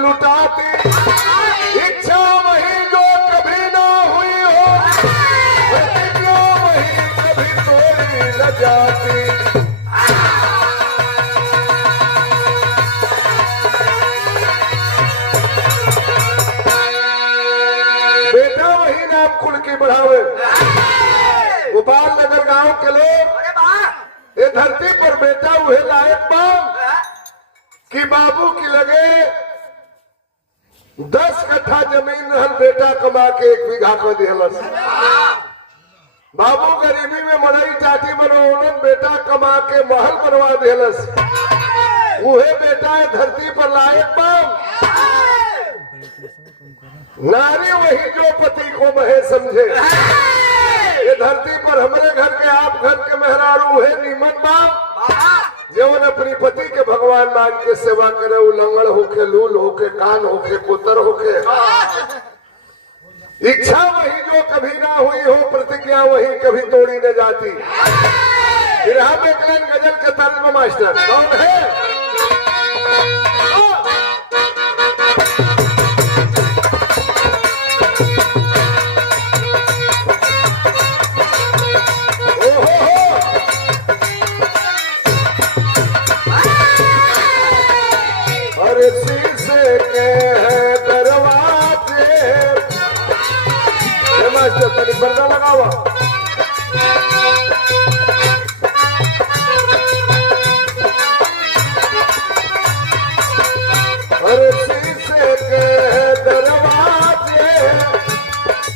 लुटाती, इच्छा वही जो कभी ना हुई हो, प्रतिज्ञा वही कभी तोड़ी न जाती। बेटा वही नाम खुल की बढ़ावे। गोपाल नगर गांव के लोग ये धरती पर बेटा हुए लायक बाम कि बाबू की लगे 10 कट्ठा जमीन रहल, बेटा कमा के 1 बीघा कर दिहलस। बाबू गरीबी में मड़ई टाटी बनवालन, बेटा कमा के महल बनवा दिहलस। उहे बेटा है धरती पर लायक बाम। नारी वही जो पति को महे समझे। ये धरती पर हमरे घर के आप घर के मेहरारू है नीमन बाप जवन अपनी पति के भगवान मान के सेवा करे। उलंगड़ होके, लूल होके, कान होके, कोतर होके। इच्छा वही जो कभी ना हुई हो, प्रतिज्ञा वही कभी तोड़ी न जाती। फिर हम एक लाइन गजल के तर्ज में मास्टर कौन है? शीशे के है दरवाजे, तनी पर्दा लगा हुआ। अरे शीशे के है दरवाजे,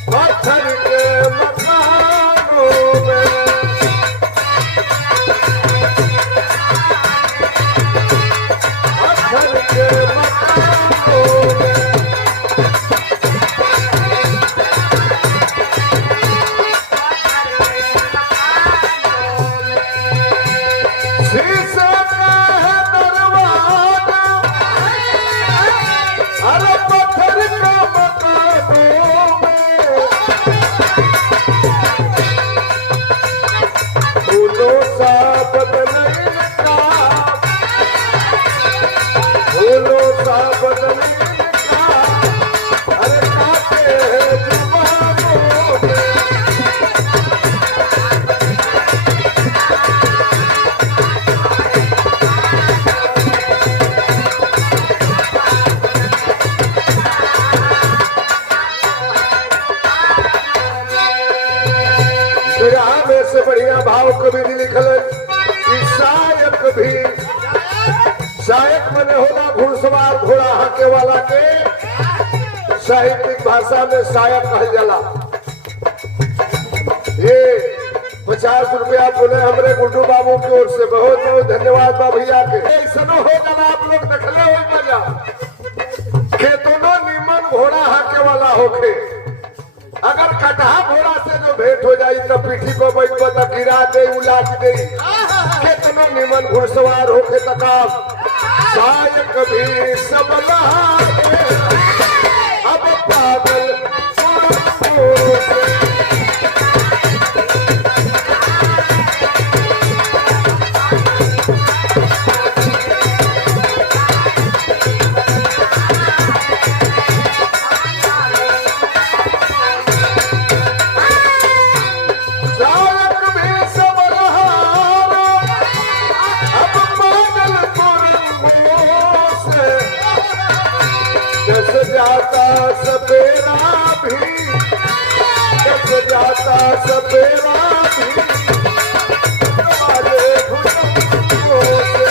पत्थर के मकानों में, पत्थर के से बढ़िया भाव कभी नहीं लिखल। शायक भी शायक मने होला घुड़सवार, घोड़ा हाके वाला के साहित्यिक भाषा में शायक कहल जाला। ये 50 रुपया बोले हमरे गुड्डू बाबू की ओर से, बहुत बहुत धन्यवाद बा भैया के। ऐसा हो जाला आप लोग देखले हो मजा खेतों नीमन घोड़ा हाके वाला होके, अगर कटहा घोड़ा से जो भेंट हो जाई तो पीठी को बैठो तो गिरा दे, उलाट दे। कितनो निमन घुड़सवार होके तकाब शायक भी सब लहाए, अब पागल जाता सपेरा भी, जब जाता सपेरा भी तुम्हारे घुटनों से।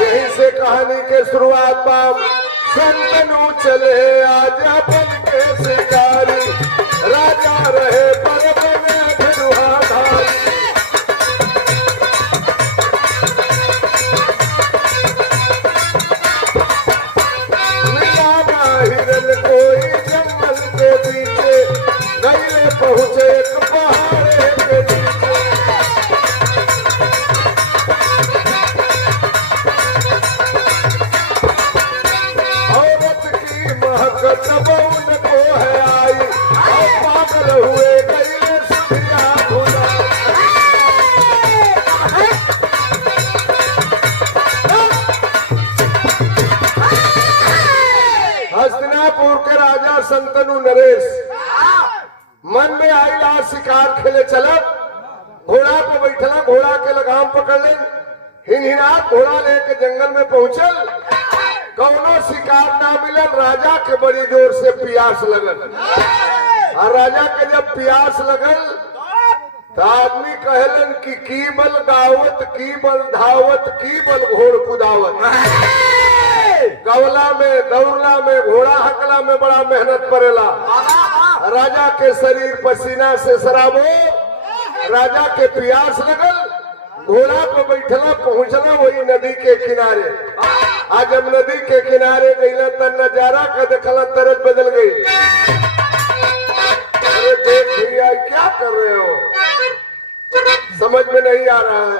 यहीं से कहानी के शुरुआत बाप संतनु चले आजा बन के शिकारी, राजा रहे पर बने धनुहाधारी। मिला ना हिरन कोई जंगल के पीछे, गए पहुंचे एक पहाड़े के नीचे। और संतनु नरेश मन में आईला शिकार खेले चलब, घोड़ा पे बैठला, घोड़ा के लगाम पकड़ ले, हिनहिना घोड़ा लेके जंगल में पहुंचल, कौनो शिकार ना मिलल। राजा के बड़ी जोर से प्यास लगल, और राजा के जब प्यास लगल तो आदमी कहलन कि की बल गावत, की बल धावत, की बल घोड़ कुदावत। गवला में, दौड़ला में, घोड़ा हकला में बड़ा मेहनत पड़ेला। राजा के शरीर पसीना से सराबो, राजा के प्यास लगल, घोड़ा पे बैठला, पहुंचला वही नदी के किनारे। आज जब नदी के किनारे गईला तो नजारा का देखला, तरज बदल गई। अरे देख भैया क्या कर रहे हो, समझ में नहीं आ रहा है,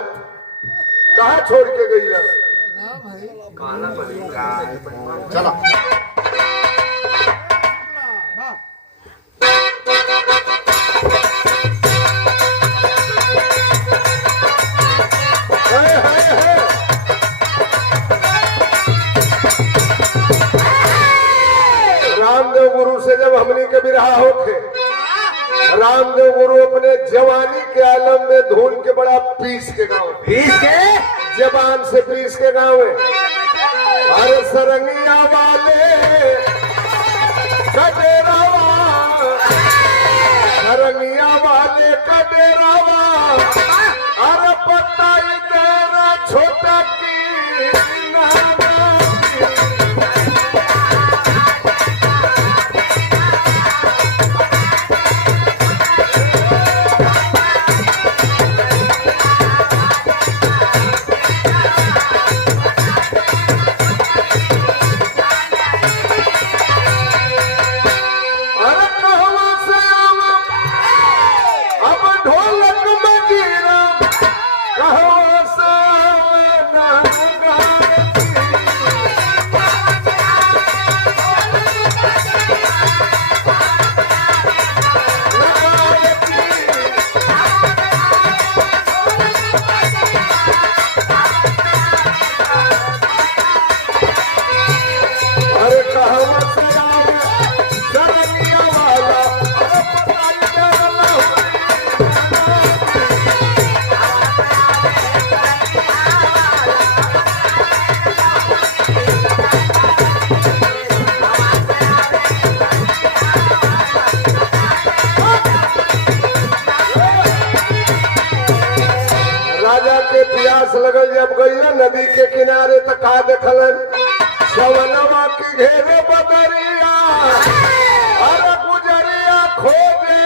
कहाँ छोड़ के गई है? चला रामदेव गुरु से जब हमनी के बिरहा होके, रामदेव गुरु अपने जवानी के आलम में धुन के बड़ा पीस के गाँव, पीस के जबान से पीस के गाँव में, अरे सरंगिया वाले कडेरावा, सरंगिया वाले कडेरावा, अरे पता ही तेरा छोटा की प्यास लगल जब गई नदी के किनारे तक का देखलन, सवनवा की घेरे बदरिया, अरे गुजरिया खोजे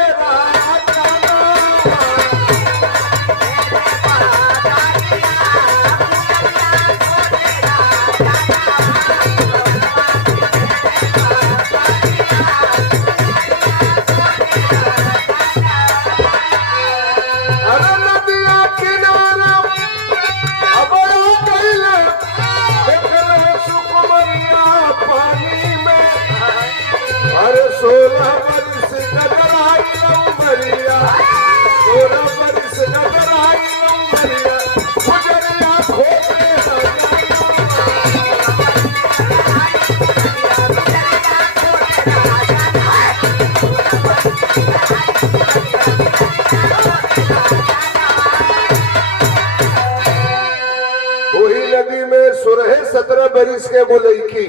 बरिस के बोले की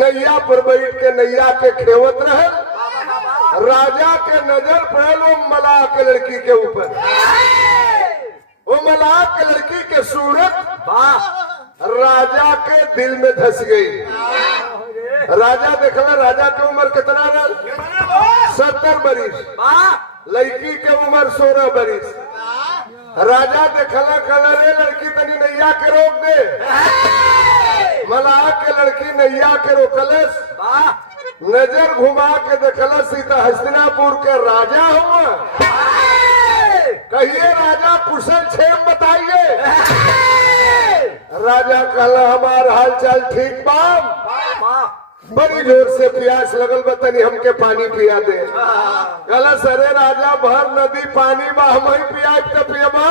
नैया पर बैठ के नैया के खेवत रहे, राजा के नजर पड़ल वो मलाह के लड़की के ऊपर, वो मलाह के लड़की के सूरत राजा के दिल में धस गई। राजा देखला, राजा की उम्र कितना रहा? 70 बरिस, लड़की के उम्र 16 बरिस। राजा देखला कहला रे लड़की तनी नैया के रोक दे। मलाह के लड़की नैया के रोकलस, नजर घुमा के देखलस सीता हस्तिनापुर के राजा हुआ। कहिए राजा कुशल क्षेम बताइए। राजा कहला हमार हाल चाल ठीक बा, बड़ी जोर से प्यास लगल बतनी हमके पानी पिया दे। कहला सरे राजा भर नदी पानी बा, हम ही पिया तो पियबा।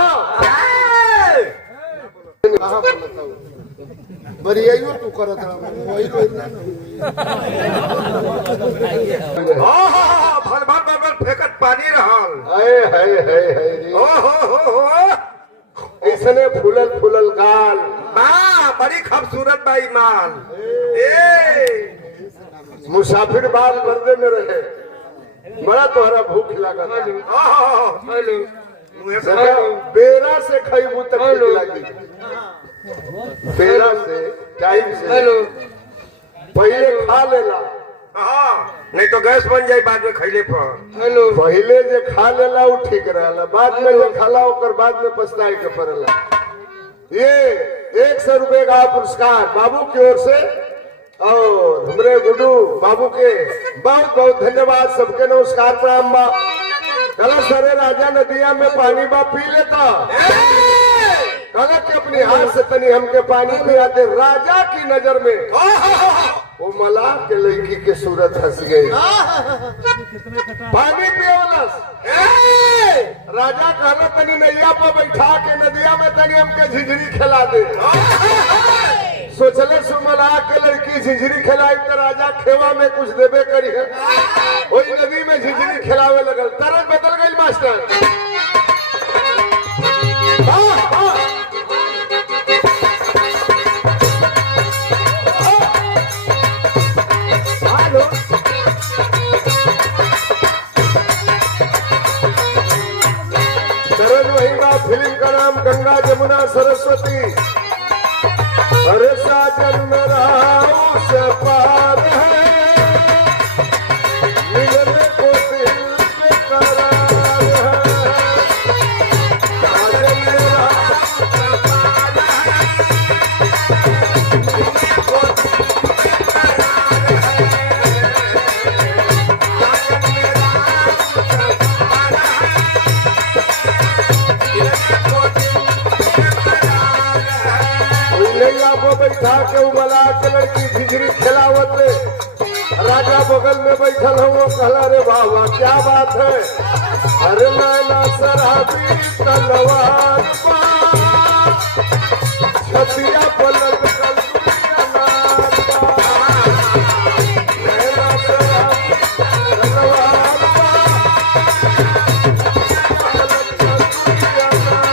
बरियाइयो तू करत भर भर भर भर फेंकत पानी रहल। है ओ हो ऐसने फूलल फूलल गाल माँ बड़ी खूबसूरत बाई माल। ए मुसाफिर बाल पर्दे में रहे, बड़ा तोहरा भूख लगा बेरा से खईबू तक लगी, बेरा से टाइम से पहले खा लेला, नहीं तो गैस बन जाये बाद में खैले पर। पहले जे खा लेला वो ठीक रहला, बाद में जो खाला ओकर बाद में पछताए के पड़ेला। ये 100 रुपए का पुरस्कार बाबू की ओर से और हमरे गुड्डू बाबू के बहुत बहुत धन्यवाद। सबके नमस्कार प्रणाम बा। कल सरे राजा नदिया में पानी बा पी लेता, कल के अपनी हाथ से तनी हमके पानी पिलाते। राजा की नजर में वो मलाह के लड़की के सूरत हंस गई, पानी पियोलस। राजा कहला तनी नैया पर बैठा के नदिया में तनी हमके झिझरी खिला दे। सोचले सुमला के लड़की झिझरी खिलाई तो राजा खेवा में कुछ देवे करी है, वही नदी में झिझरी खिलावे लगल। तरस बदल गई मास्टर। तरस वही बात। फिल्म का नाम गंगा जमुना सरस्वती। अरे साजन मेरा उस पार है, मिलने को दिल बेकरार है। साजन मेरा उस पार है, मिलने को दिल बेकरार है। साजन मेरा उस पार है, मिलने को दिल बेकरार है। नैया को बैठा के उमला के लड़की झिझरी खिलावत रे। राजा बगल में बैठल हो, वो कहला रे बाबा क्या बात है। अरे नैना शराबी तलवार पा, छतिया पलट कर दुनिया नार पा। नैना शराबी तलवार पा, पलट कर दुनिया नार।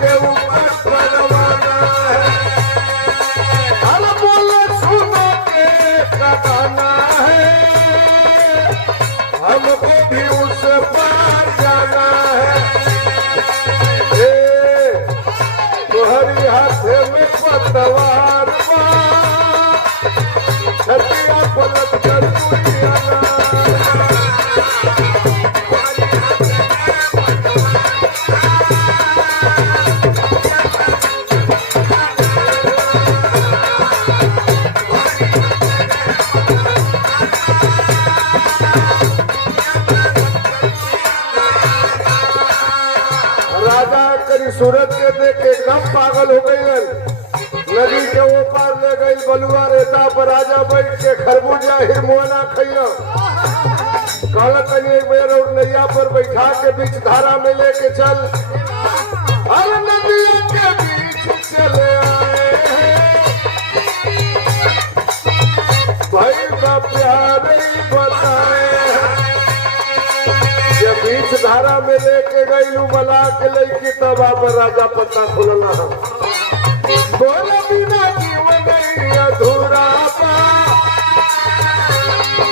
के ऊपर परवाना है, हर बोले सुनो के गाना है, हमको भी उस पार जाना है। तुम्हारी हाथ में पतवार बा, छतिया पलट कर दुनिया सूरत के देख के एकदम पागल हो गई। नदी के ऊपर ले गई बलुआ रेता पर राजा बैठ के खरबूजा हिरमोना खैला। कहला तनी एक बेर और नैया पर बैठा के बीच धारा में लेके चल। हर नदियों के बीच चले आए भाई का प्यार ही बताए। जब बीच धारा में लेके गई मला के लड़की तब आप राजा पत्ता खुलना। बोला बिना जीवन नहीं अधूरा पा,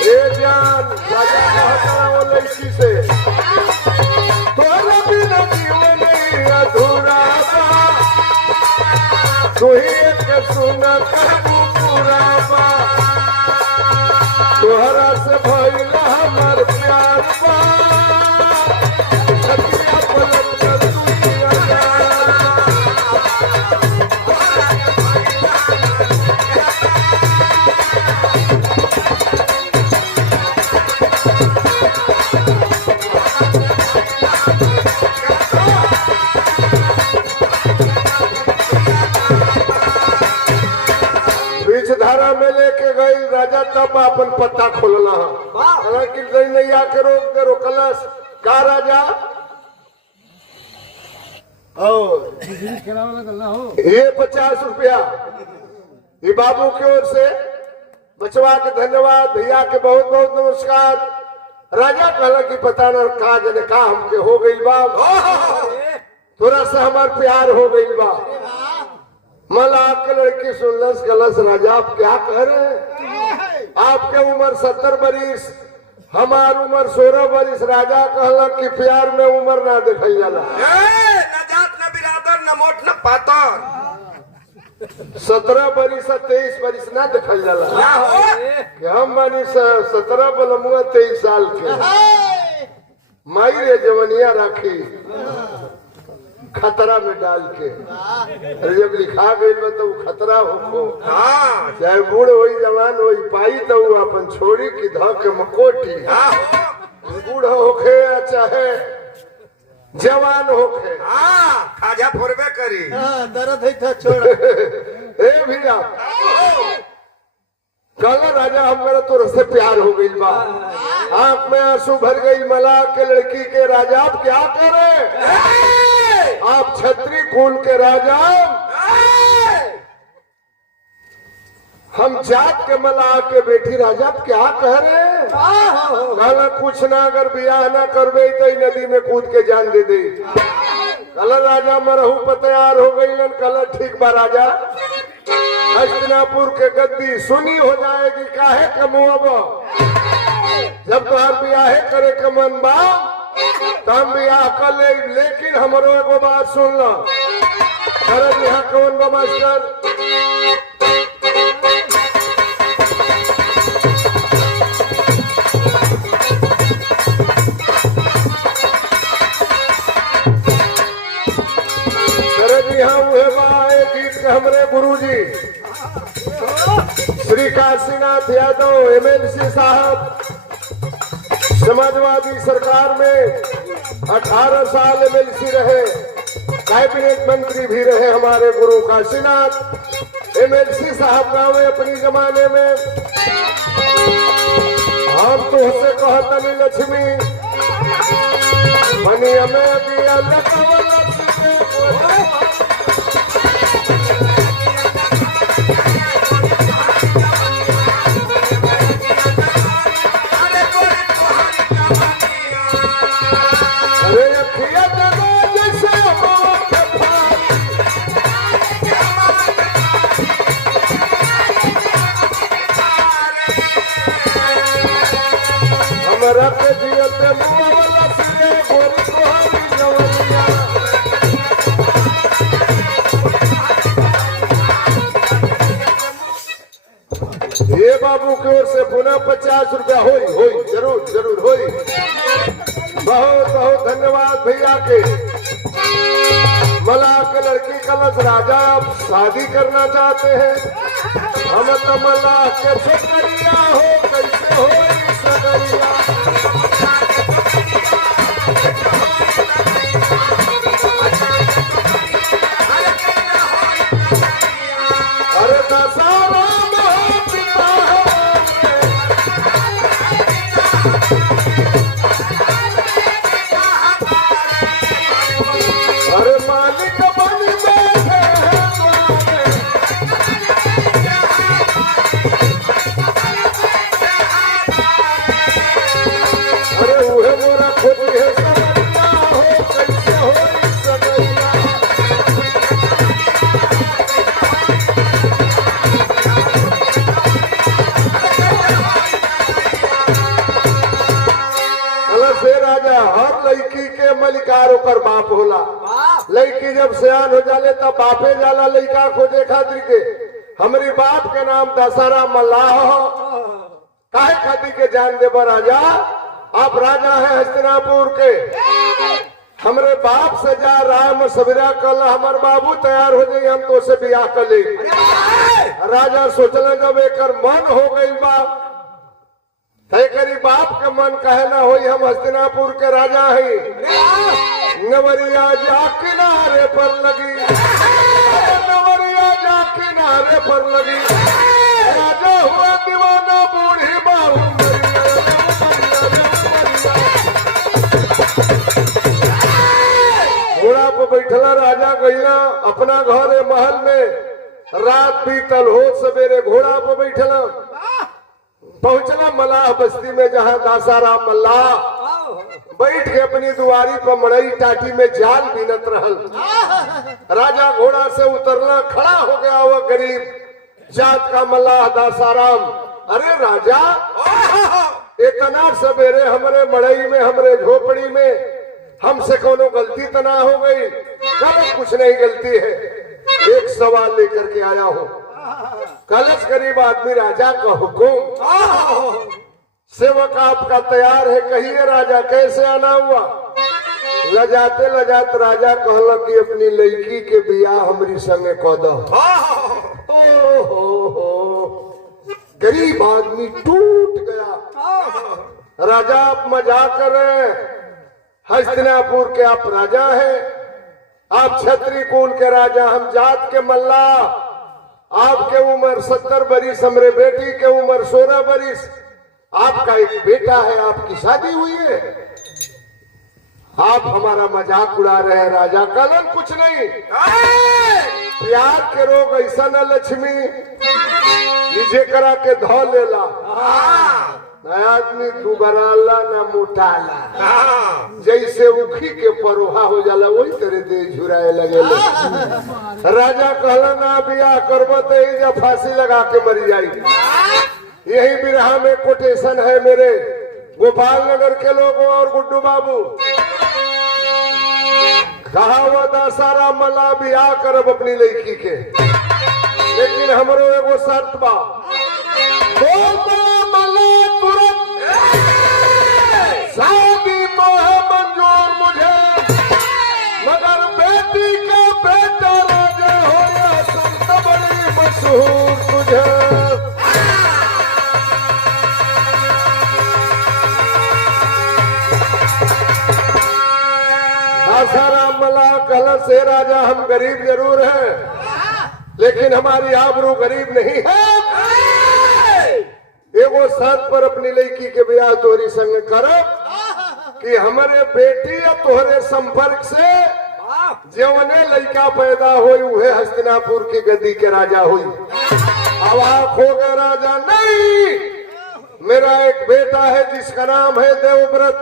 ए जान राजा कहता वो लड़की से। बोला बिना जीवन नहीं अधूरा पा, तू ही एक सुना कहूँ पूरा पा। तोहरा से भइला हमार प्यार पा, छतिया पलट कर दुनिया राजा तब अपन पत्ता खोलना है कि नहीं आके रोक दे रोकलस का राजा ये 50 रुपया ये बाबू की ओर से बचवा के धन्यवाद भैया के बहुत बहुत नमस्कार। राजा कहला कि पता न का जने का हमके हो गई बा थोड़ा सा हमार प्यार हो गई बा। मला के लड़की सुनलस गलस राजा आप क्या कह रहे हैं आपके उम्र 70 बरिस हमार उम्र 16 बरिस। राजा कहला कि प्यार में उम्र ना देखल जाला न जात न बिरादर न मोट न पातर 17 बरिस 23 बरिस ना देखल जाला क्या हो कि हम बनी 17 बलमुआ 23 साल के माई रे जवनिया राखी खतरा में डाल के जब लिखा गई तो खतरा हो हाँ चाहे बूढ़ हो जवान हो पाई तो अपन छोड़ी की ध के मकोटी बूढ़ होखे या चाहे जवान होखे हाँ खाजा फोड़बे करी दर्द है था छोड़ ए भैया कल राजा हमारा तो रस्ते प्यार हो गई बा आंख में आंसू भर गई मला के लड़की के राजा आप क्या करे आप छत्री कुल के राजा हम जात के मला के बेटी राजा आप क्या कह रहे हैं कहला कुछ ना अगर ब्याह ना करबे तो नदी में कूद के जान दे दे। कहला राजा मरहू पर तैयार हो गई कहला ठीक बा राजा हस्तिनापुर के गद्दी सुनी हो जाएगी काहे कमुआब जब तुहार ब्याहे करे के मन बा तम ब्याह कर ले लेकिन हमरो एगो बात सुन लो अरे यहाँ कौन बा मास्टर यहाँ हुए बाए गीत के हमरे गुरुजी श्री काशीनाथ यादव एमएलसी साहब समाजवादी सरकार में 18 साल एमएलसी रहे कैबिनेट मंत्री भी रहे हमारे गुरु काशीनाथ एमएलसी साहब गाँव अपनी जमाने में हम तो उससे कहतनी लक्ष्मी मनिया में भी रख दियते मुआ वाला सिरे गोरी कोहरी जवनिया ये बाबू की ओर से पुनः 50 रुपया होई जरूर जरूर होई। बहुत बहुत धन्यवाद भैया के। मला के लड़की कलश राजा आप शादी करना चाहते हैं हम तो मला के छोकरिया हो कैसे हो सगरिया अरे दशहरा अरे मालिक बन बैठे अरे उहे मोरा खुद है सगरिया हो कैसे हो सगरिया से राजा हर लड़की के मलिकार ओकर बाप होला लड़की जब सियान हो जाले तब बापे जाला लड़का खोजे खातिर के हमारी बाप के नाम दशहरा मल्लाह काहे खातिर के जान देबा राजा आप राजा है हस्तिनापुर के हमरे बाप से जा राय में सवेरा कल हमार बाबू तैयार हो जाए हम तो से ब्याह कर ले। राजा सोचले जब एक मन हो गई बाप करी बाप के मन कहे ना हो हम हस्तिनापुर के राजा है नवरिया जा किनारे पर लगी नवरिया जा किनारे पर लगी राजा हुआ न बूढ़ी बाबू घोड़ा पर बैठला राजा गईला अपना घर है महल में। रात बीतल हो सवेरे घोड़ा पर बैठला पहुंचला मल्लाह बस्ती में, जहां दासाराम मल्लाह बैठ के अपनी दुआरी पर मड़ई टाटी में जाल बीनत रहल। राजा घोड़ा से उतरना खड़ा हो गया वह गरीब जात का मल्लाह दासाराम। अरे राजा, इतना सवेरे हमरे मड़ई में हमरे झोपड़ी में हमसे कोनो गलती तो ना हो गई? कुछ नहीं गलती है, एक सवाल लेकर के आया हूँ। कलश गरीब आदमी राजा का हुक्म, सेवक आपका तैयार है, कहिए राजा कैसे आना हुआ? लजाते लजात राजा कहला कि अपनी लड़की के बियाह हमारी संगे कह दो। गरीब आदमी टूट गया। राजा आप मजाक कर रहे हैं, हस्तिनापुर के आप राजा हैं, आप क्षत्रिय कुल के राजा, हम जात के मल्लाह। आपके उम्र 70 बरिस, हमरे बेटी के उम्र 16 बरिस। आपका एक बेटा है, आपकी शादी हुई है, आप हमारा मजाक उड़ा रहे हैं। राजा कलन कुछ नहीं, प्यार के रोग ऐसा न लक्ष्मी लीजे करा के धो लेला। आदमी दुबराला न मोटाला, जैसे उखी के परोहा हो जाला वही तरह दे झुराए लगे। राजा कहला ना बियाह करबो तो ये फांसी लगा के मर जाई। यही बिरहा में कोटेशन है मेरे गोपाल नगर के लोगों और गुड्डू बाबू। कहा हुआ दासाराम मल्लाह बियाह करब अपनी लड़की के, लेकिन हमरो एगो शर्त बा। शादी तो है मंजूर मुझे, मगर बेटी का बेटा राजा हो या संत बड़ी मशहूर तुझे। दासाराम मल्लाह कहला से राजा हम गरीब जरूर हैं, लेकिन हमारी आबरू गरीब नहीं है। एगो शर्त पर अपनी लड़की के ब्याह तोहरी संग करब कि हमारे बेटी या तोहरे संपर्क से जवने लड़का पैदा हुई उहे हस्तिनापुर की गद्दी के राजा हुई। अवाक हो गए राजा, नहीं, मेरा एक बेटा है जिसका नाम है देवव्रत,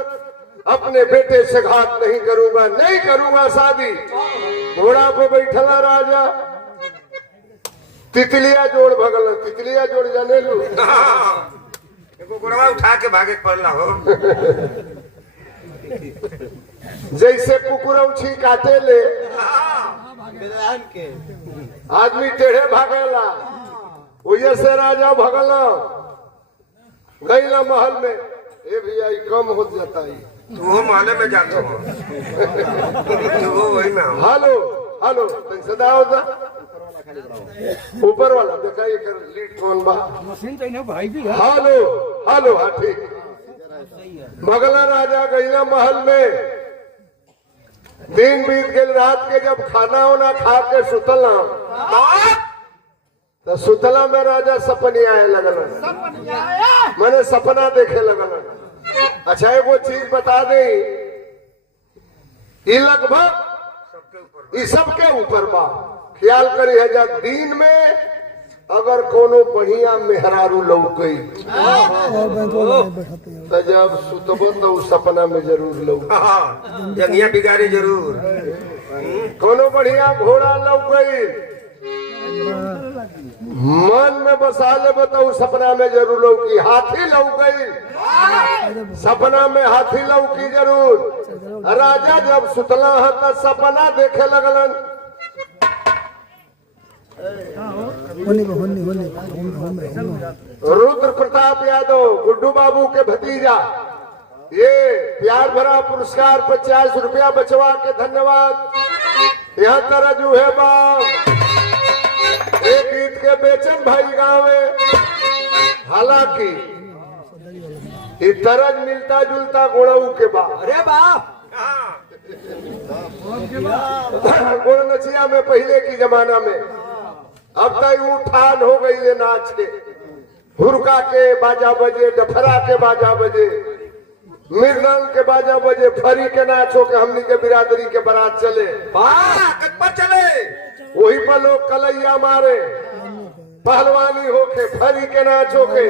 अपने बेटे से घात नहीं करूंगा, नहीं करूंगा शादी। घोड़ा पे बैठला राजा, तितलिया जोड़ भगल, तितलिया जोड़ जाने लू घोड़ा उठा के भागे पड़ला हो। जैसे कुकुरौछी काटे ले आदमी टेढ़े भागेला, वही से राजा भगला गईला महल में। ये भैया कम हो जाता है, तू महल में जाता हो वही में। हेलो हेलो सदा होता ऊपर वाला देखा ये कर लीड कौन बा मशीन तो भाई भी है। हेलो हेलो, हाँ ठीक। मगला राजा गईला महल में, दिन बीत गए, रात के जब खाना वाना खा के सुतला तो सुतला में राजा सपने आए लगल, मैंने सपना देखे लगल। अच्छा एक वो चीज बता दे, ये लगभग ये सबके ऊपर बा, ख्याल करी है जा दिन में अगर कोनो बढ़िया मेहरारू लौकई तो जब सुतबो तो सपना में जरूर लौक, जंगिया बिगाड़ी जरूर। कोनो बढ़िया घोड़ा लौकई मन में बसा ले बताऊ सपना में जरूर लौकी। हाथी लौकई सपना में, हाथी लौकी जरूर। राजा जब सुतला है तो सपना देखे लगलन। रुद्र प्रताप यादव गुड्डू बाबू के भतीजा, ये प्यार भरा पुरस्कार 50 रुपया बचवा के धन्यवाद। यहाँ तरजू है बाप, एक गीत के बेचन भाई गावे, हालांकि ये तरज मिलता जुलता गोड़ऊ के बाद। अरे बाप, गोड़ नचिया में पहले की जमाना में, अब तक उठान हो गई है नाच के। हुरका के बाजा बजे, डफरा के बाजा बजे, मृदंग के बाजा बजे, फरी के नाच हो के हमनी के बिरादरी के बारात चले। कत्पा चले वही पर लोग कलैया मारे, पहलवानी होके, फरी के नाच होके,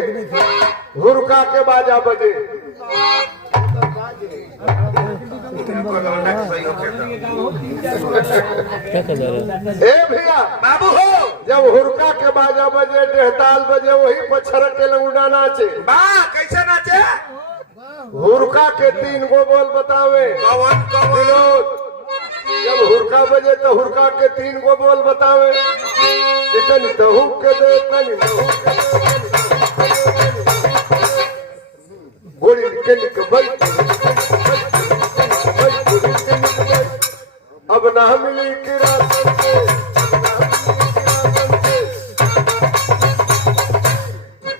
हुरका के बाजा बजे। ए भैया बाबू हो जब हुरका के बाजा बजे, डेहताल बजे, वही पर छरक के लंगूडा नाचे। कैसे नाचे? हुरका के 3 गो बोल बतावे। कौन कौन? विनोद, जब हुरका बजे तो हुरका के 3 गो बोल बतावे। इतनी तहु के दे, तनी तहु के दे, गोली के निकल, अब ना मिली किरासन से,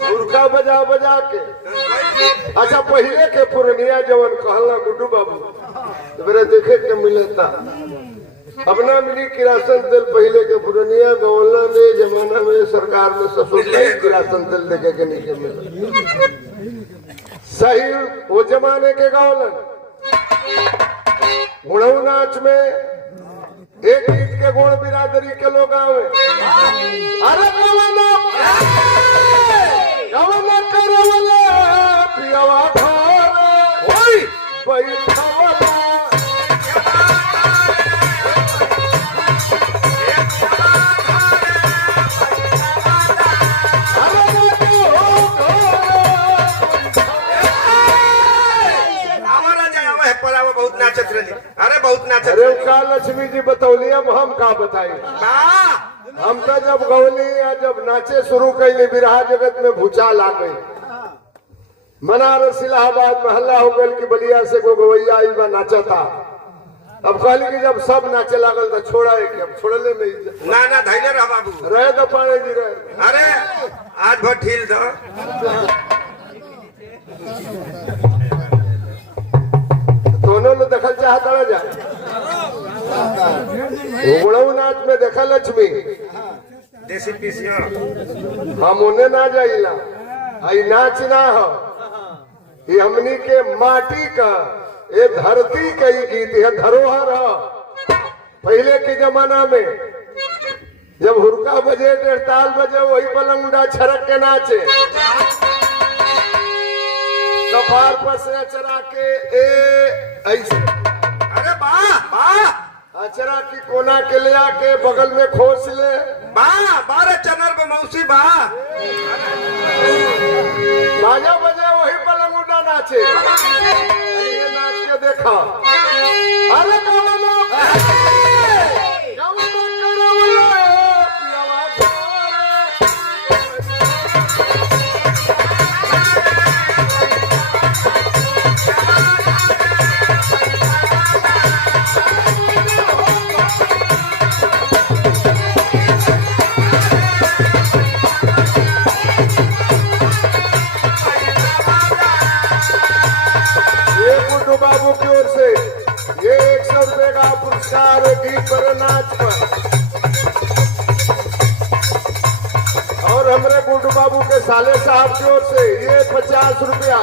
हुरका बजा बजा के। अच्छा पहले के पुरनिया जवन कहला गुड्डू बाबू मेरे देखे के मिलता, अब ना मिली किरासन तेल। पहले के पुरनिया गवला में जमाना में सरकार में ससुर किरासन तेल देखे के नहीं मिला। सही वो जमाने के गवलन गुणऊ नाच में एक गीत के गुण बिरादरी के लोग आवे। अरे गवना गवना करवला पियावा घर ओए बैठावला। बहुत नाचत रही। अरे बहुत नाचत। अरे का लक्ष्मी जी बतौली, अब हम का बताई। हम तो जब गौली या जब नाचे शुरू कैली बिरहा जगत में भूचाल आ गई। बनारस इलाहाबाद में हल्ला हो गई कि बलिया से को गवैया आई बा नाचता। अब कहली कि जब सब नाचे लागल तो छोड़ा है कि अब छोड़ले नहीं। ना ना धैर्य रह बाबू, रहे तो पाने जी रहे। अरे आज भर ढील दो। दोनों लोग दखल चाहता रह जा। उगड़ऊ नाच में देखा लक्ष्मी देसी पीसिया हम उन्हें ना जाइला। आई नाच ना हो, ये हमनी के माटी का, ये धरती का ही गीत है, धरोहर है। पहले के जमाना में जब हुरका बजे, डेढ़ताल बजे, वही पलंगुडा छरक के नाचे। कपार पर से चरा के ऐसे, अरे वाह वाह, अचरा की कोना के ले आके बगल में खोस ले। वाह बारह चनर पे मौसी वाह। बाजा बजे वही पलंगुडा नाचे। ये नाच के देखा। अरे गवलो गवलो करवलो पियावा गुड्डू बाबू की ओर से ये 100 रुपए का पुरस्कार गीत पर नाच पर। और हमारे गुड्डू बाबू के साले साहब की ओर से ये 50 रुपया।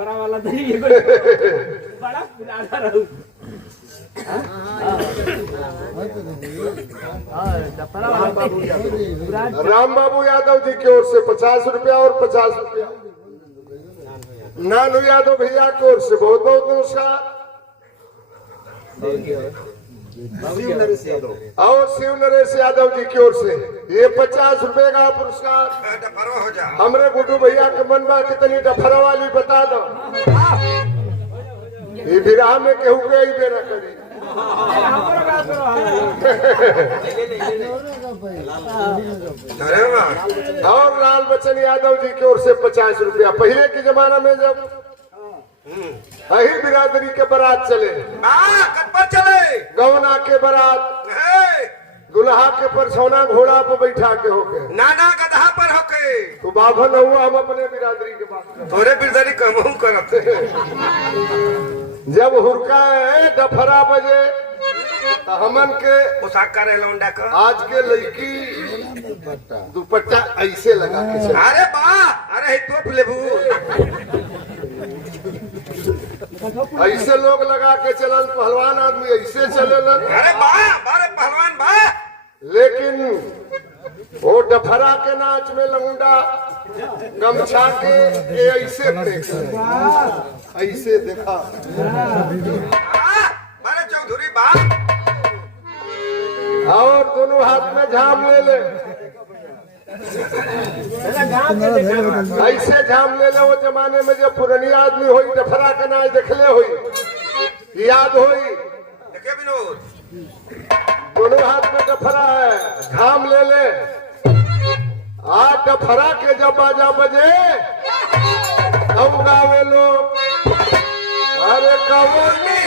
डफरा वाला तो ये बड़ा पुराना रहू डफरा वाला बाबू राम बाबू यादव जी की ओर से 50 रुपया और 50 रुपया। नानू यादव भैया की ओर से बहुत बहुत नमस्कार। और शिव नरेश यादव जी की ओर से ये 50 रुपए का पुरस्कार। डफरवा हो जा। हमरे गुड्डू भैया के मन में कितनी डफरा वाली बता दो। ये विराह में केहू के ही बेरा करी। अरे वाह। और लाल बच्चन यादव जी की ओर से 50 रुपया। पहले के जमाना में जब अही बिरादरी के बारात चले, कट चले गौना के बारात, दुल्हा के परछौना घोड़ा पर बैठा के होके नाना गधा पर होके तो बाभन हुआ। हम अपने बिरादरी के बात करते। तोरे बिरदरी कहूं करते जब हुरका डफरा बजे तो हमन के पोशाक करे लौंडा का आज के लड़की दुपट्टा ऐसे लगा के चले। अरे वाह। अरे तो लेबू ऐसे लोग लगा के चलन। पहलवान आदमी ऐसे चलेलन। अरे वाह बारे पहलवान वाह। लेकिन वो डफरा के नाच में लंगड़ा गमछा के ऐसे देखा, ऐसे देखा। बारे चौधरी वाह। और दोनों हाथ में झाम ले ले, ऐसे झाम ले ले। वो जमाने में जब पुरानी आदमी हुई डफरा के नाच देखले हुई, याद हुई। देखे विनोद दोनों हाथ में डफरा है, झाम ले ले। आज डफरा के जब बाजा बजे तब गावे लोग अरे कवनी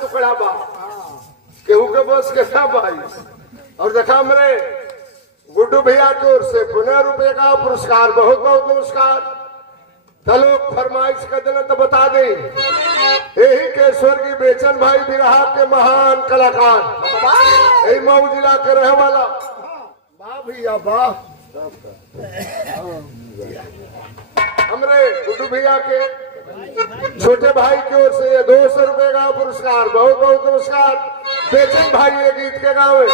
टुकड़ा बा केहू के बस के ना भाई। और देखा मेरे गुड्डू भैया की ओर से 15 रुपए का पुरस्कार, बहुत बहुत नमस्कार। चलो फरमाइश कर देना तो बता दे, यही के स्वर्गीय बेचन भाई बिरहा के महान कलाकार, यही मऊ जिला के रहे वाला। वाह भैया वाह। हमरे गुड्डू भैया के छोटे भाई की ओर से 200 रुपए का पुरस्कार, बहुत बहुत नमस्कार। बेचन भाई ये गीत के गावे,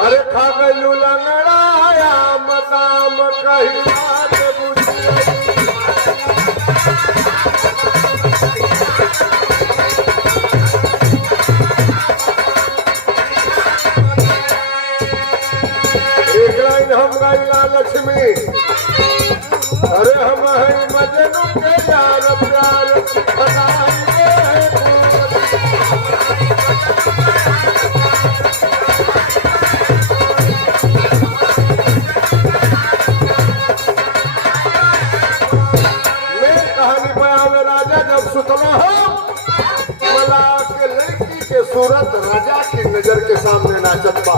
अरे खा गलू लंगड़ाया मदाम कही बात बुझी। एक लाइन हम गाइला लक्ष्मी, अरे हम है मजनू के यार प्यार बताएंगे। मेरी कहानी बयान में राजा जब सुतलो हो, मलाह के लड़की के सूरत राजा की नजर के सामने नाचत बा।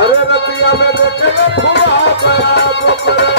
अरे रतिया में देखे खुआ गया तो करेगा।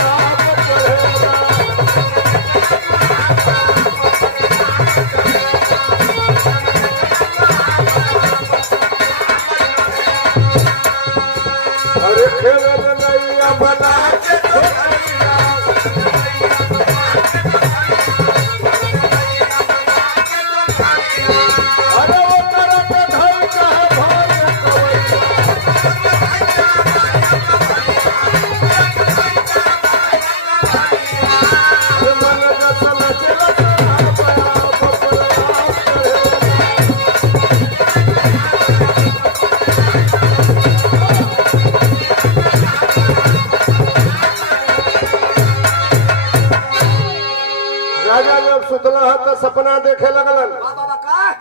तो सपना देखे लगलन। बाबा का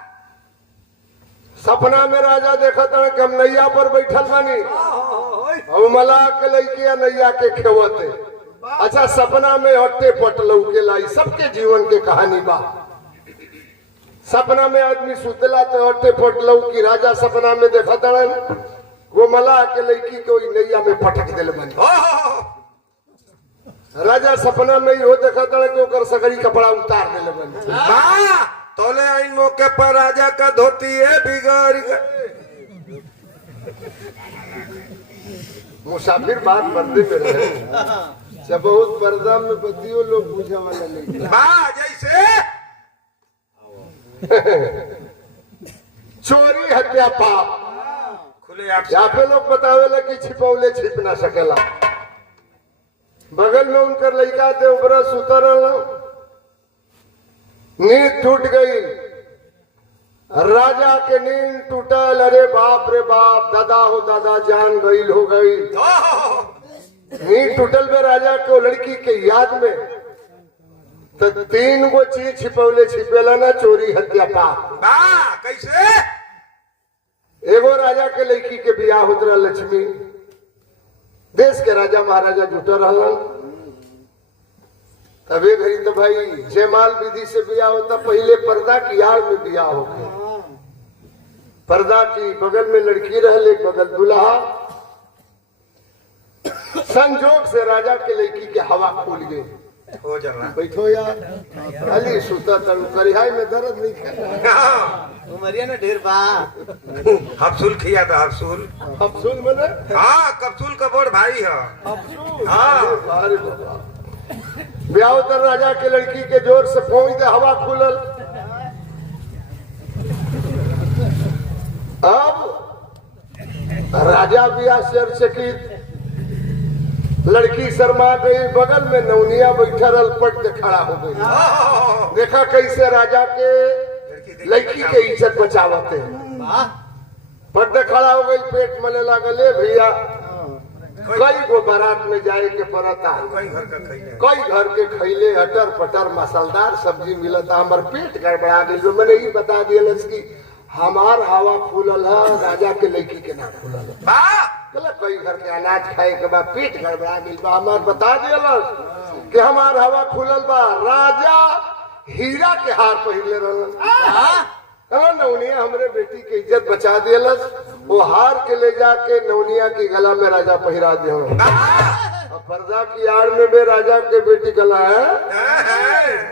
सपना में राजा देखा था कि हम नैया पर बैठल बानी और मलाह के लइकिया नैया के खेवते। अच्छा सपना में हट्टे पटलऊ के लाई सबके जीवन के कहानी बा। सपना में आदमी सुतला तो हट्टे पटलऊ की राजा सपना में देखा था वो मलाह के लड़की कोई नैया में पटक दिल बनी। राजा सपना में ही हो देखा था कि ओकर सगरी कपड़ा उतार दिल बनी। तोले इन मौके पर राजा का धोती है बिगड़ गई। मुसाफिर बात पर्दे में रहे से बहुत पर्दा में बतियों लोग पूछा वाला नहीं। जैसे चोरी हत्या पाप खुले आप यहाँ पे लोग बतावेला कि छिपौले छिप ना सकेला। बगल में उनकर लड़का थे ऊपर सुतर नींद टूट गई। राजा के नींद टूटल। अरे बाप रे बाप दादा हो दादा जान गई हो गई। नींद टूटल में राजा को लड़की के याद में तो 3 गो चीज छिपौले छिपेला ना चोरी हत्या पाप। कैसे एगो राजा के लड़की के बियाह होत रहा लक्ष्मी। देश के राजा महाराजा जुटा रहलन। तबे घड़ी तो भाई जयमाल विधि से बियाह होता। पहले पर्दा की आड़ में बियाह हो गया। पर्दा की बगल में लड़की रहले बगल दुल्हा। संजोग से राजा के लड़की के हवा खुल गई। हो जाला बैठो यार अली सुता तनु करिहाई में दर्द नहीं कर उमरिया ना ढेर बा हफ्सूल खिया था हफ्सूल। अफसूल मने हाँ कप्सूल का बोर भाई है। अफसूल हाँ। अरे बाबा ब्याह उतर राजा के लड़की के जोर से पहुंच दे हवा खुलल। अब राजा ब्याह चकित लड़की शर्मा गई। बगल में नौनिया बैठा रल पट के खड़ा हो गई। देखा कैसे राजा के लड़की के इज्जत बचावते हैं। पट के खड़ा हो गई पेट मले लागले भैया कई गो बारात में जाए के पड़ता। कई घर के खैले हटर पटर मसालेदार सब्जी मिलता। हमार पेट गड़बड़ा गई। मैंने ये बता दिया कि हमार हवा खुलल है राजा के लड़की के ना खुलल है। कई घर के अनाज खाए के बाद पेट गड़बड़ा गई बा। हमार बता दिया कि हमार हवा खुलल बा। राजा हीरा के हार पहले रहलन। नौनिया हमरे बेटी के इज्जत बचा दिलस। वो हार के ले जाके नौनिया की गला में राजा पहिरा दिया। पर्दा की आड़ में भी राजा के बेटी गला है।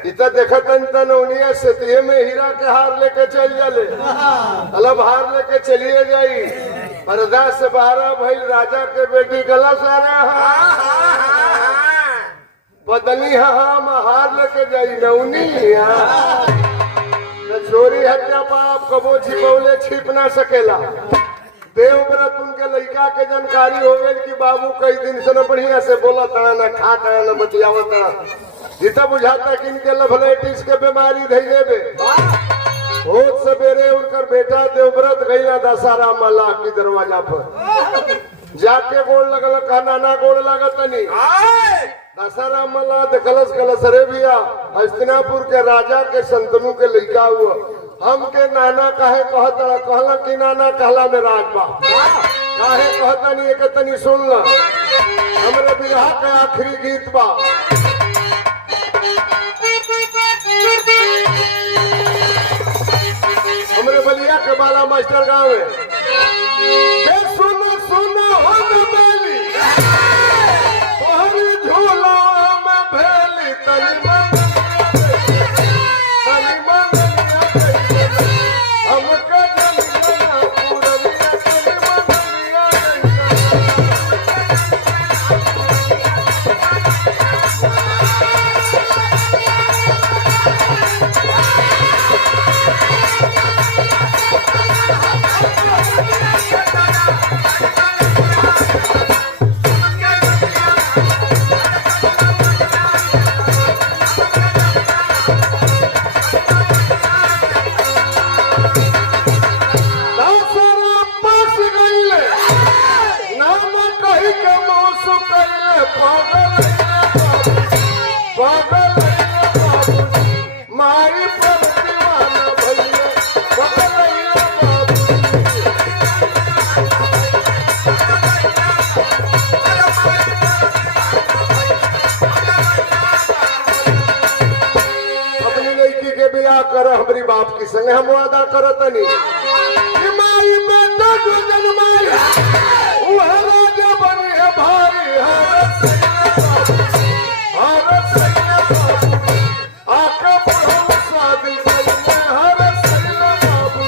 इतना देखा था नौनिया से में हीरा के हार लेके चल जाले। अलग हार लेके चलिए जाई। पर्दा से बाहर भाई राजा के बेटी गला सारा बदली हम हार लेके जाई नौनी। चोरी हत्या पाप कबो छिपौले छिप ना सकेला। देवव्रत उनके लड़का के जानकारी हो गई कि बाबू कई दिन से न बढ़िया से बोला था न खाता न बतियावता। जितना बुझाता कि इनके लफलेटिस के बीमारी धैले बे। बहुत सवेरे उनकर बेटा देवव्रत गईला दशहरा मल्लाह की दरवाजा पर जाके गोड़ लगल। कहा नाना गोड़ लागत नहीं। दशहरा मल्लाह देखलस कलस रे भैया हस्तिनापुर के राजा के संतनु के लड़का हुआ। हम के नाना काहे कहता कहला कि नाना कहला में राज बा। काहे कहता नहीं एक तनी सुन ला। हमरे बिरहा के आखिरी गीत बा। हमरे बलिया के बाला मास्टर गाँव में सुनो सुनो हो बेली तोहरी झूला में भेली तनी हमका जंगला पूरबिया तनी मंगलिया पागल मारी बाप की संग हम वादा करतनी कि माई बेटा जो जन्माई वह राजा बने है भारी आका बढ़ो शादी करने हर सैया बाबू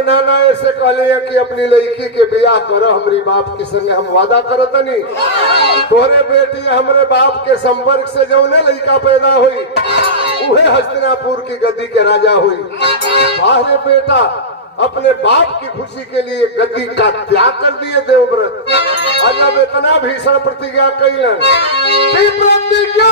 नाना ऐसे कहले कि अपनी लड़की के ब्याह कर हमारी बाप के संग हम वादा करतनी तोरे बेटी हमरे बाप के संपर्क से जौने लड़का पैदा हुई उहे हस्तिनापुर की गद्दी के राजा हुई। बाहरे बेटा अपने बाप की खुशी के लिए गद्दी का त्याग कर दिए देवव्रत। जब इतना भीषण प्रतिज्ञा कैलन कि प्रतिज्ञा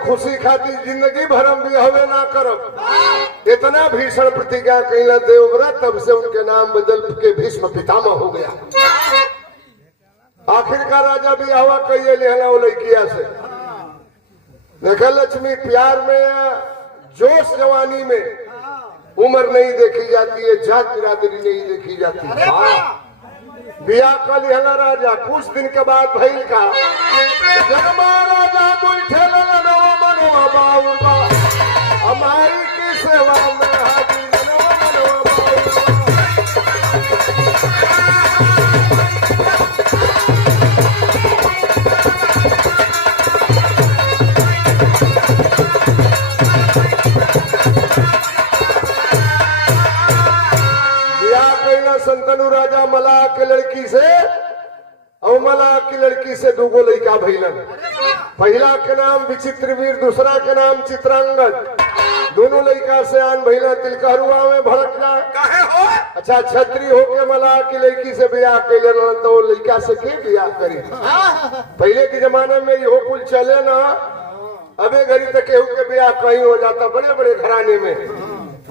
खुशी खातिर जिंदगी भर हम भी हवे ना करब। इतना भीषण प्रतिज्ञा कैला देवव्रत तब से उनके नाम बदल के भीष्म पितामह हो गया। आखिरकार राजा भी हवा कहिए लेहला वो लड़किया से देखा लक्ष्मी प्यार में जोश जवानी में उम्र नहीं देखी जाती है, जात बिरादरी नहीं देखी जाती। बिया का लिहला राजा कुछ दिन के बाद भइल का जन्मा राजा हमारी की सेवा में हाजिर बिया कहना संतनु राजा मलाह के लड़की से और मलाह की लड़की से दूगो लड़का भइलन। पहला के नाम विचित्रवीर, दूसरा के नाम चित्रांगद। दोनों लड़का से आन भइला तिलकहरुआ में भड़कला। अच्छा छत्री होके मलाह की लड़की से ब्याह कैले रहन तो लड़का से के ब्याह करी। पहले के जमाने में यो कुल चले ना, अबे घड़ी तक केहू के ब्याह कहीं हो जाता बड़े बड़े घराने में,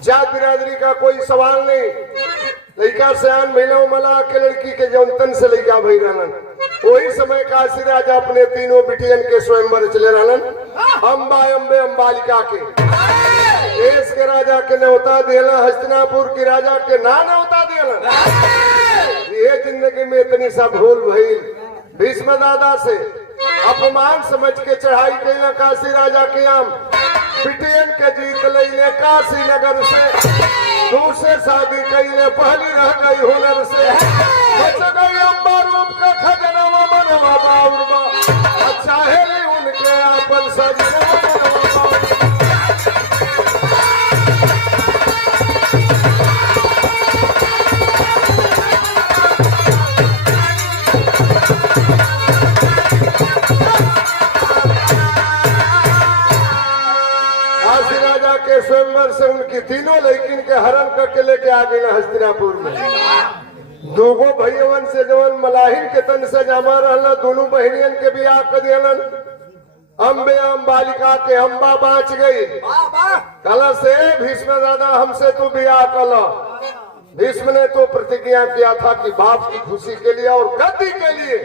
जात बिरादरी का कोई सवाल नहीं। लड़का से आन भइला मलाह के लड़की के जौनतन से लड़का भई रहलन। वही समय काशी राजा अपने तीनों बिटियन के स्वयंवर चले रहलन। अम्बा अम्बे अम्बालिका के देश के राजा के न्योता दिला, हस्तिनापुर की राजा के ना न्योता दिला। ये जिंदगी में इतनी सा भूल भइल। भीष्म दादा से अपमान समझ के चढ़ाई कैला काशी राजा के आम बिटियन के जीत लैले काशी नगर से। दूसरे शादी कैले पहली रह गई हुनर से, बच गई अम्बा रूप का खजनवा मनवा बाउरवा। अच्छा है उनके आपन सजनवा स्वयंवर से उनकी तीनों लड़किन के हरण करके लेके आ गई हस्तिनापुर में। दोगो भैयवन से जवन मलाहिन के तन से जमा रहला, दोनों बहनियन के ब्याह कर दिलन। अम्बे अम्बालिका के अम्बा बाँच गई। कला से भीष्म दादा हमसे तू ब्याह कला। भीष्म ने तो प्रतिज्ञा किया था कि बाप की खुशी के लिए और गद्दी के लिए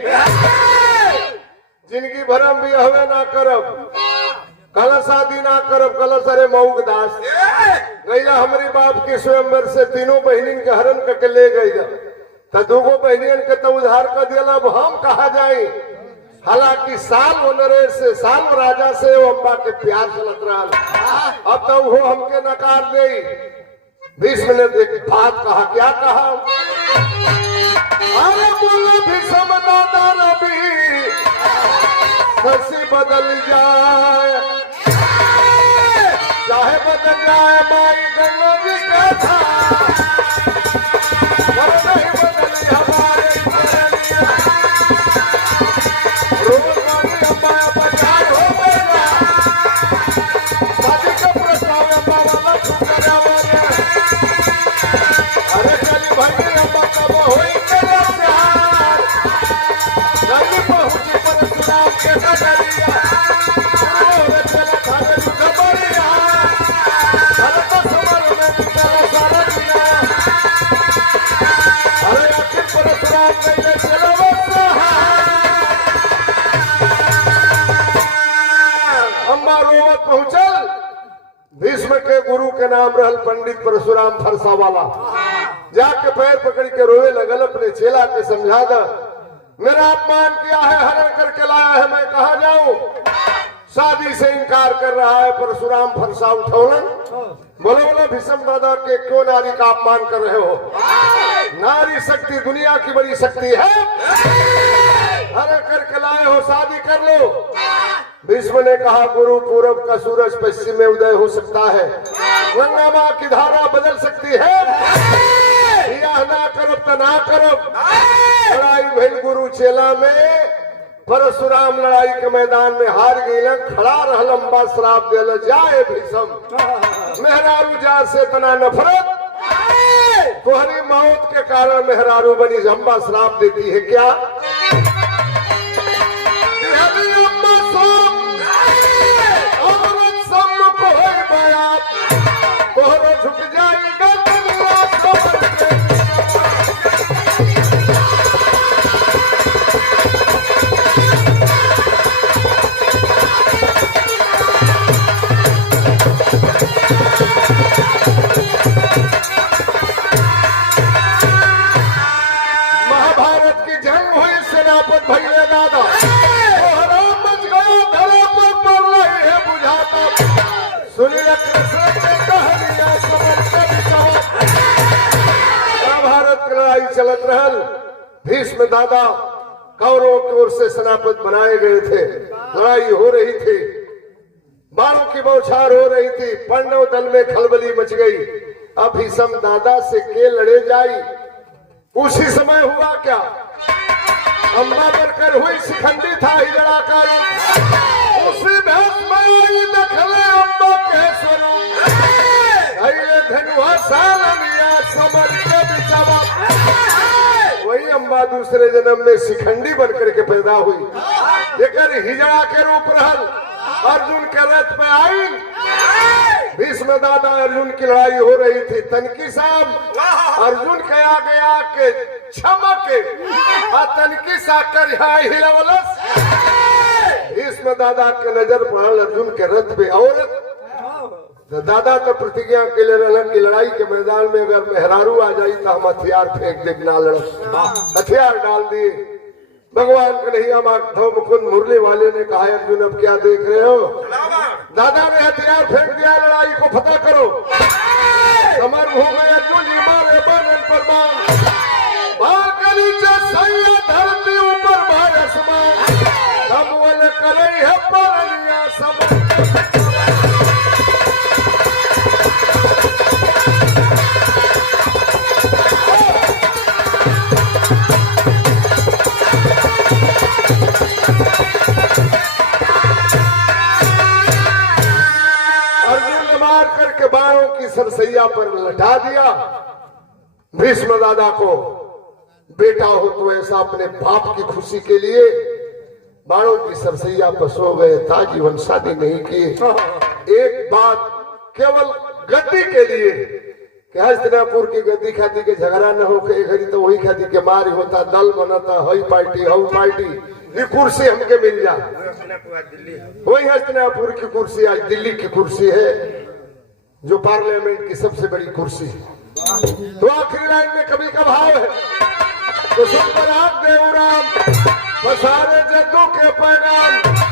जिंदगी भर हम भी हवे ना करब, कल शादी ना करब। कल सरे मऊग दास गईला हमारी बाप की स्वयंवर से तीनों बहनिन के हरण करके ले गईला। तो दूगो बहनियन के तो उधार कर दिया। अब हम कहा जाए, हालांकि साल वो नरेश से साल राजा से वो अम्बा के प्यार चलत रहा। अब तो वो हमके नकार दे। भीष्म ने एक बात कहा, क्या कहा? अरे बोले भीष्म दादा रवि ससी बदल जाए, चाहे बदल जाए माई गंगा जी का था, पर नहीं बदली हमारे के नगरिया गुरु चला थारे दुधबरिया भरत समर में चला सारनिया अरे आखिर परशुराम गए चलो अम्बा रोवत पहुंचल भीष्म के गुरु के नाम रहल पंडित परशुराम फरसा वाला जाके पैर पकड़ के रोवे लगल अपने चेला के समझा द मेरा अपमान किया है हरण करके लाया है मैं कहा जाऊं शादी से इनकार कर रहा है परशुराम फरसा उठौलन बोलो बोलो भीष्म दादा के क्यों नारी का अपमान कर रहे हो नारी शक्ति दुनिया की बड़ी शक्ति है हरण करके लाए हो शादी कर लो भीष्म ने कहा गुरु पूरब का सूरज पश्चिम में उदय हो सकता है गंगा मां की धारा बदल सकती है यह ना करो तो ना करो लड़ाई भइल गुरु चेला में परशुराम लड़ाई के मैदान में हार गई खड़ा रह लंबा श्राप दिल जाए भीष्म मेहरारू जा से इतना नफरत तुम्हारी मौत के कारण मेहरारू बनी लंबा श्राप देती है क्या झुक जाएगा महाभारत की जंग हुई सेनापति भैया दादा मच गया धरा पर पड़ रही है बुझाता सुनी महाभारत की लड़ाई चलत रहल भीष्म दादा कौरवों की ओर से सेनापति बनाए गए थे लड़ाई हो रही थी बाणों की बौछार हो रही थी पांडव दल में खलबली मच गई अब भीष्म दादा से के लड़े जाई उसी समय हुआ क्या अम्बा बनकर हुई शिखंडी था ही लड़ाकर उसी भेष में आई दखले अम्बा के स्वरूप धनुआ सालनिया समर के बिचावा वही अम्बा दूसरे जन्म में शिखंडी बनकर के पैदा हुई लेकर हिजड़ा के रूप रहल अर्जुन के रथ पे आई भीष्म दादा अर्जुन की लड़ाई हो रही थी तनकी साहब अर्जुन के आगे आके छमके तनकी सा कर हिलवलस भीष्म दादा के नजर पड़ल अर्जुन के रथ पे औरत दादा तो प्रतिज्ञा के लिए रहन की लड़ाई के मैदान में अगर मेहरारू आ जाई तो हम हथियार फेंक दे ना लड़ हथियार डाल दिए भगवान कन्हैया माधव मुकुंद मुरली वाले ने कहा अर्जुन अब क्या देख रहे हो दादा ने हथियार फेंक दिया लड़ाई को फतह करो समर भूमि अर्जुन जी मारे बनन पर सैया धरती ऊपर भाई आसमान सब वाले करे है परनिया सब बाणों की सरसैया पर लटा दिया भीष्म दादा को बेटा हो तो ऐसा अपने बाप की खुशी के लिए बाणों की सरसैया पर सो गए था जीवन शादी नहीं की एक बात केवल गद्दी के लिए कि हस्तिनापुर की गद्दी खाती के झगड़ा न हो के घड़ी तो वही खाती के मार होता दल बनता हई पार्टी हऊ पार्टी ये कुर्सी हमके मिल जाए वही हस्तिनापुर की कुर्सी आज दिल्ली की कुर्सी है जो पार्लियामेंट की सबसे बड़ी कुर्सी है तो आखिरी लाइन में कभी का भाव है तो सुन पर आप देवराम बसारे जद्दू के पैगाम